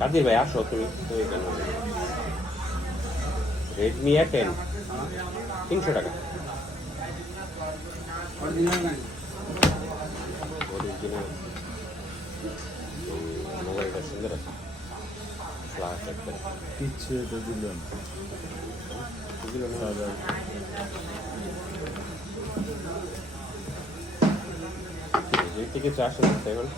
কাদের ভাই আসো তুমি কেন রেডমি A10 300 টাকা অরিজিনাল মোবাইলটা সুন্দর আছে ফ্ল্যাশ একদম পিচ্ছে তো দিলেন থেকে চাষ হচ্ছে এখন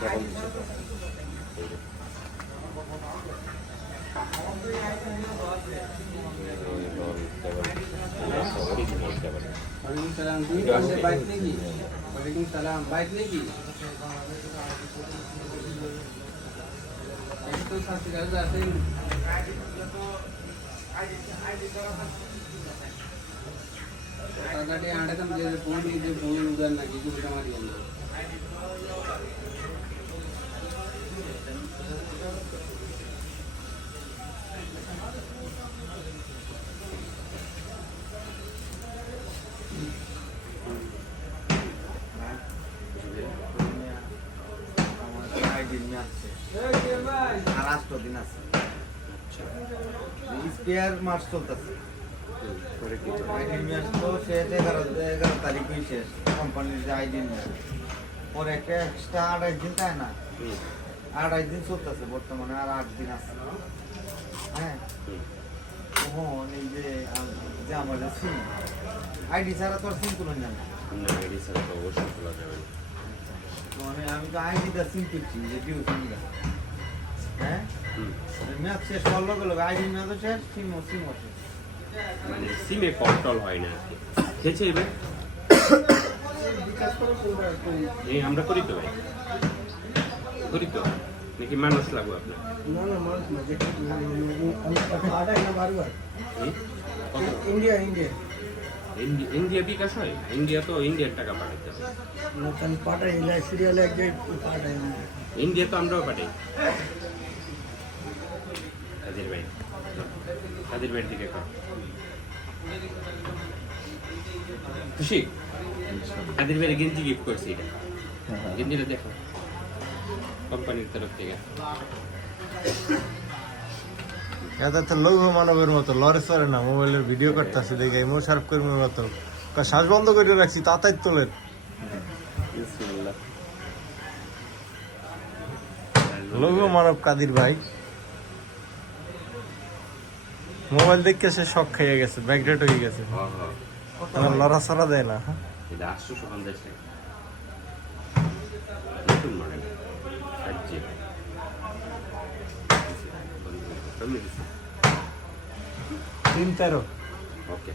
কেমন স্পেয়ার মাস চলতেছে শেষ 11 তারিখই শেষ কোম্পানির যে আইডি পরে একটা এক্সট্রা 28 দিন তাই না 28 দিন চলতেছে বর্তমানে আর 8 দিন আছে হ্যাঁ তখন এই যে আমাদের সিম আইডি ছাড়া তো আর সিম তুলে না আইডি ছাড়া তো অবশ্যই খোলা যাবে আমি তো আইডিটা সিম তুলছি যে ডিউ সিমটা হ্যাঁ ম্যাচ শেষ হওয়ার লগে লগে আইডি ম্যাচও শেষ সিমও শেষ মানে সিমে কন্ট্রোল হয় না খেয়েছে এবার এই আমরা করি তো ভাই করি তো নাকি মানুষ লাগবে আপনার ইন্ডিয়া বিকাশ হয় ইন্ডিয়া তো ইন্ডিয়ার টাকা পাঠাইতে ইন্ডিয়া তো আমরাও পাঠাই কাদের ভাইয়ের দিকে খুশি কাদের ভাইয়ের গেঞ্জি গিফট করছি এটা গেঞ্জিটা দেখো কোম্পানির তরফ থেকে এটা তো লৌহ মানবের মতো লড়ে চড়ে না মোবাইলের ভিডিও করতেছে দেখে মোশারফ করিমের মতো শ্বাস বন্ধ করে রাখছি তাতাই তোলেন লৌহ মানব কাদির ভাই মোবাইল দেখে সে শখ খেয়ে গেছে ব্যাকডেট হয়ে গেছে লড়া চড়া দেয় না এটা 850 টাকা নতুন মডেল 313 ওকে